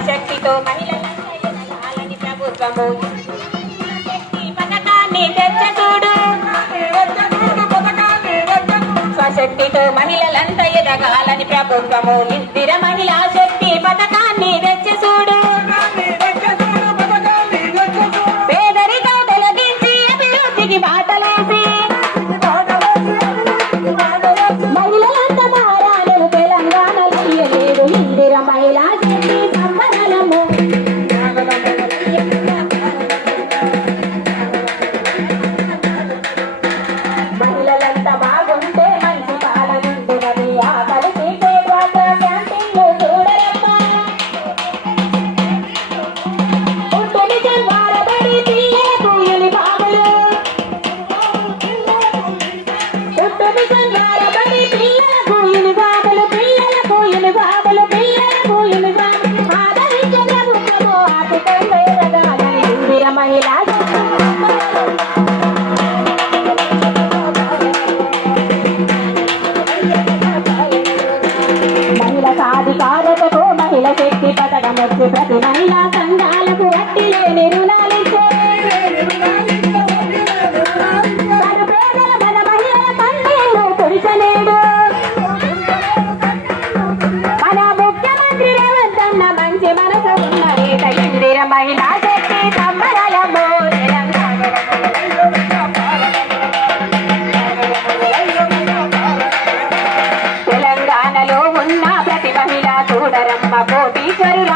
శక్తితో మహిళలని ప్రభుత్వము. శక్తి పథకాన్ని తెచ్చ స్వశక్తితో మహిళలంతా ఎదగాలని ప్రభుత్వము. ఇందిర మహిళా శక్తి పథకాన్ని తెచ్చ చూడు పేదరికం తొలగించి అభివృద్ధికి బాటలేసి మహిళలంతా మారాను తెలంగాణ ఇందిర మహిళా సాధికారతకు మహిళ శక్తి పథకం వచ్చి ప్రతి మహిళా సంఘాలకు వడ్డీ లేని రుణాలిచ్చే తెలంగాణలో ఉన్న ప్రతి మహిళ చూడరమ్మ కోటీశ్వరురాలు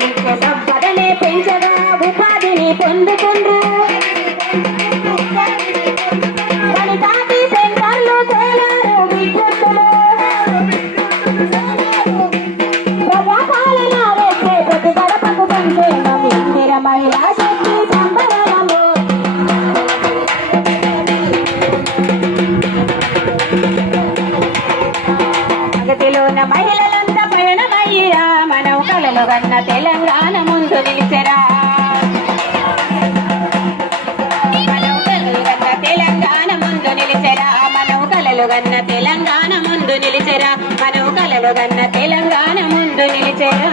టీసీ సంపదనే పెంచగా ఉపాధిని పొందుకుండ్రు. వనితాకి సెంటర్లు సోలారు విద్యుత్తులు. ప్రజాపాలన వచ్చే ప్రతి గడపకు సంక్షేమం మహిళా మనం తెలంగాణ ముందు నిలిచెరా. మనం కలలు తెలంగాణ ముందు నిలిచెరా. మనం కలలు కన్న తెలంగాణ ముందు నిలిచెరా. మనం కలలు కన్న తెలంగాణ ముందు నిలిచెరా.